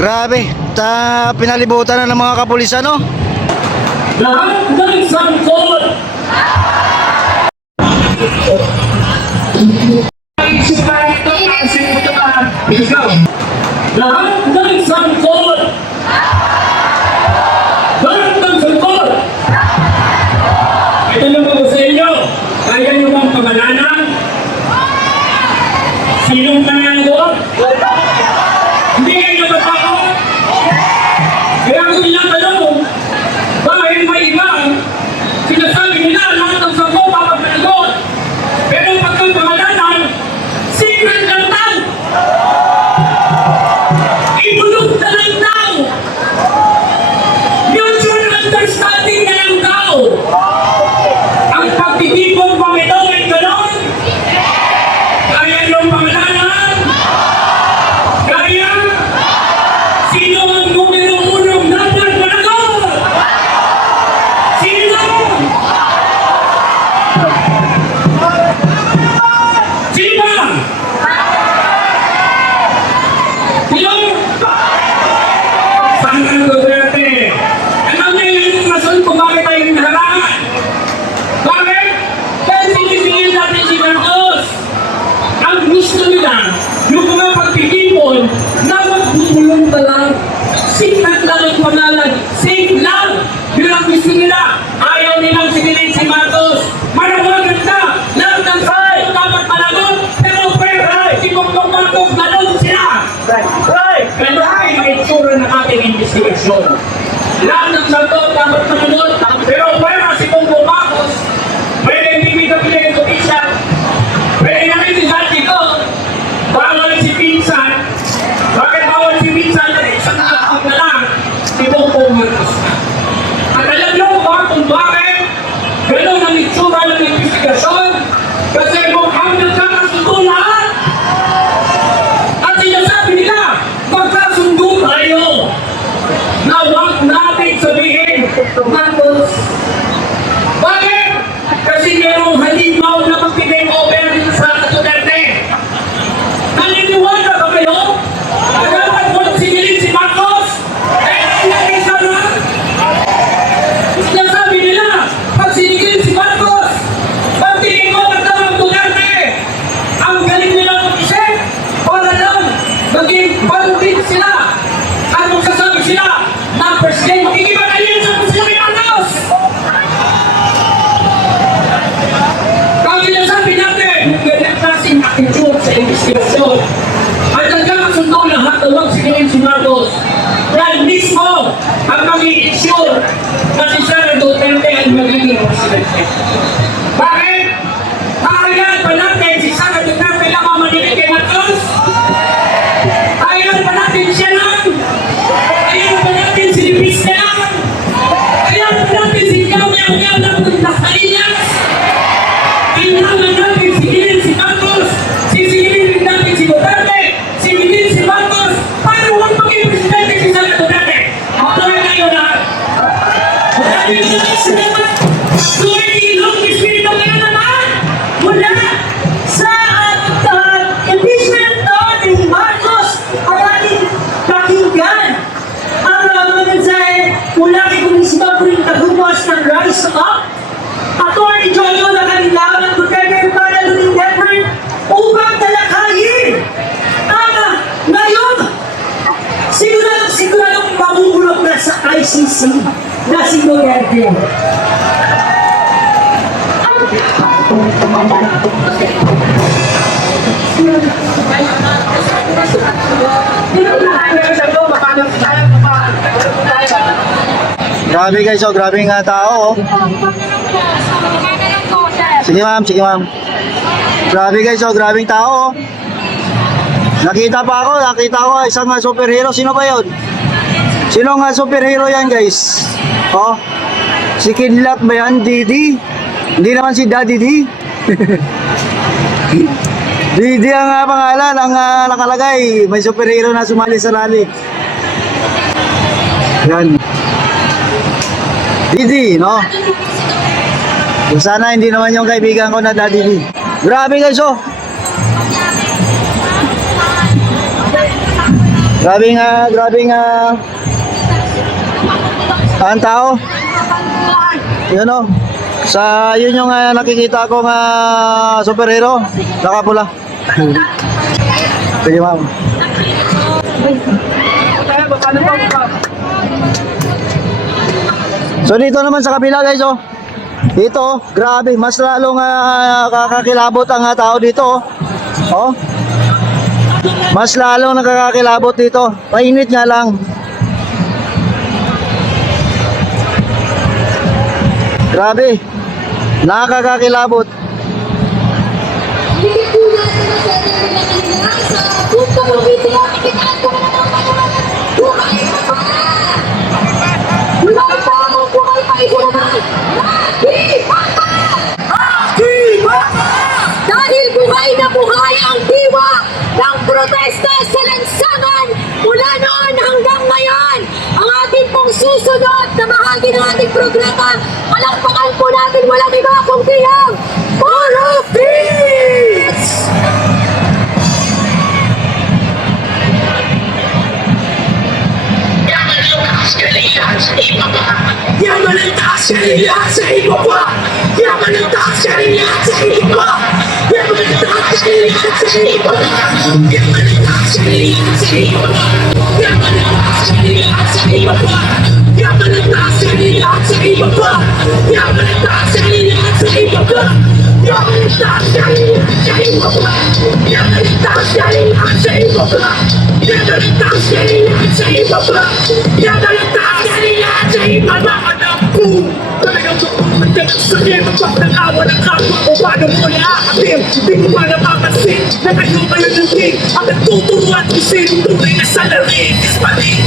Grabe, pinalibutan na ng mga kapulisan, no? Lahat ng sangkot lahat ng sangkot ito lang ako sa inyo. Kaya nyo bang pamalanan? Sinong nanangot? Hindi kayo matakot? Kaya kung tinatanong, dahil may iba, sinasabi nila lahat ng sangko papapanagot. Pero pagkang pamalanan, secret lang daw. Ibulog na lang daw. Mutual understanding na lang daw. Ang pagtitipon pang ito ay ganon. Kaya yung pamalanan. Kaya sino ang numero unong dapat managot? Sino? Sino? Sino? Panginoon Duterte. Alam niyo yung rason kung bakit tayo hinaharangan? Bakit? Dahil sinisingil natin si Marcos. Ang gusto nila, yung mga pagtitipon na magbubulong ka lang, sikat lang ang pangalan, safe lang. Yun ang gusto nila. Ayaw nilang sinilin si Marcos. Manawagan ka, lahat ng sa'yo dapat managot, pero pwede, si Bongbong Marcos, ganon sila. Pero ay maitsura ng ating investigasyon. Lahat ng sagot dapat managot, pero pwede si Bongbong Marcos, pwede bibigyan ko isa, pwede namin si Santi ko, bawal si Pinsan. Bakit bawal si Pinsan? Isang nakakot na lang si Bongbong Marcos. At alam niyo ba kung bakit gano'n ang itsura ng investigasyon? Kasi mukhang nagkakasundo lahat. At sinasabi nila, magkasundo tayo na huwag natin sabihin, Marcos. Bakit? Kasi merong halimaw na mag-take over dito sa Duterte. Naniniwala ba kayo? Na dapat walang sinilin si Marcos? Isa na? Sinasabi nila, pag sinigil si Marcos, pag-take over daw ang Duterte, ang galing nila mag-isip para lang maging bandit sila. At magsasabi sila, numbers game, makikipag-alin sa sila kay Marcos. Kaya sinasabi natin, ganyan klaseng attitude sa investigasyon. At nagkakasundo lahat na huwag sinilin si Marcos. Dahil mismo ang mag-i-ensure na si Sara Duterte ay magiging presidente. Bakit? Kayaan pa natin si Sara Duterte lang ang manilig kay Marcos? Kayaan pa natin siya lang? Kayaan pa natin si Lipis na lang? Kayaan pa natin si Yaw-Yaw lang ng Dasmariñas? Kailangan natin sigilin si Marcos, sisigilin rin natin si Duterte, sigilin si Marcos, para huwag maging presidente si Sara Duterte. Matuloy kayo lahat. Marami na natin salamat. Tuloy ilong espiritu kayo naman. Mula sa impeachment ni Marcos at ating pakinggan ang mga mensahe mula kay Komisyon Puring Tagumas ng Rise Up. Attorney Jojo na kanilaw ng Duterte para luning effort upang talakayin ngayon siguradong mabubulok na sa ICC na si Duterte. Grabe guys, oh, grabe nga tao, oh. Sige ma'am, sige ma'am. Grabe guys, oh, grabing tao, oh. Nakita ko isang superhero. Sino ba yun? Sino nga superhero yan guys? Oh, si Kidlat ba yan? Didi? Hindi naman si Daddy D. Didi ang pangalan, ang nakalagay. May superhero na sumali sa rally. Yan. Didi, no? Sana hindi naman yung kaibigan ko na Daddy D. Grabe guys, oh. Grabing ang tao. Yun o. Sa yun yung nakikita kong superhero. Nakapula. Sige ma'am. So dito naman sa kabila guys oh. Dito, grabe, mas lalong kakakilabot ang tao dito oh. Mas lalong nakakakilabot dito. Mainit nga lang. Grabe. Nakakakilabot. Hindi po natin ang pwede pinakalinaan sa punto ng video. Ikitaan ko na naman buhay na ba? Buhay pa ako, buhay pa ito naman. Akibata! Akibata! Dahil buhay na buhay ang diwa ng protesta sa lansangan mula noon hanggang ngayon. Ang ating pong susunod na bahagi ng ating programa, palakpakan po natin walang iba kundi ang Philippines! Yaman ang taas kanila sa ibaba! Yaman ang taas kanila sa ibaba! Yaman ang taas kanila sa ibaba! Yaman ang taas kanila sa ibaba! Yaman ang taas kanila sa ibaba! Yaman ang taas kanila sa ibaba! Yaman ang taas kanila sa ibaba! Yaman ang taas kanila sa ibaba! Yaman ang taas kanila sa ibaba! Yaman ang taas kanila sa ibaba! Yaman ang taas kanila sa ibaba! Anak ko! Talagang magpupunta ng sakit ang pagkakawa ng kapwa ko paano mo naakapim di ko pa napapansin na kayo ng king ang nagtuturo at isin tunay na salarin Isparin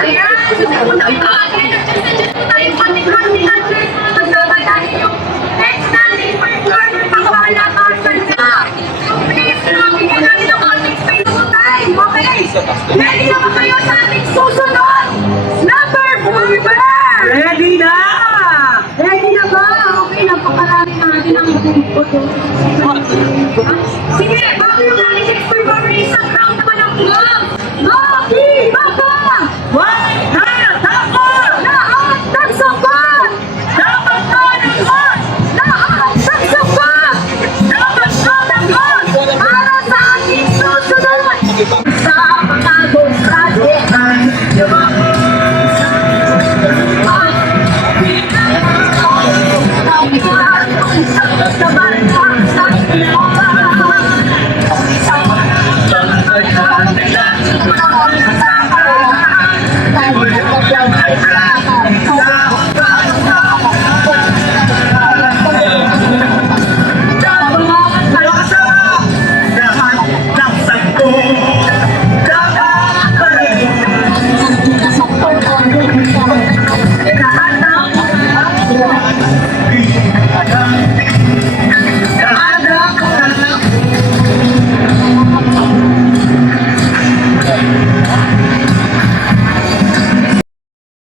Ayan! susunod po tayo natin. Nandiyan po tayo konti-konti natin. Kasama natin yung next natin partner. Pakalakasan na. So please, bigyan natin ng konting space po tayo. Okay? Ready na ba kayo sa ating susunod? Number 4! Ready na! Ready na ba? Okay, napakarami natin ang ipuputo. Sige, bago yung ating next performer, isang round naman ang club.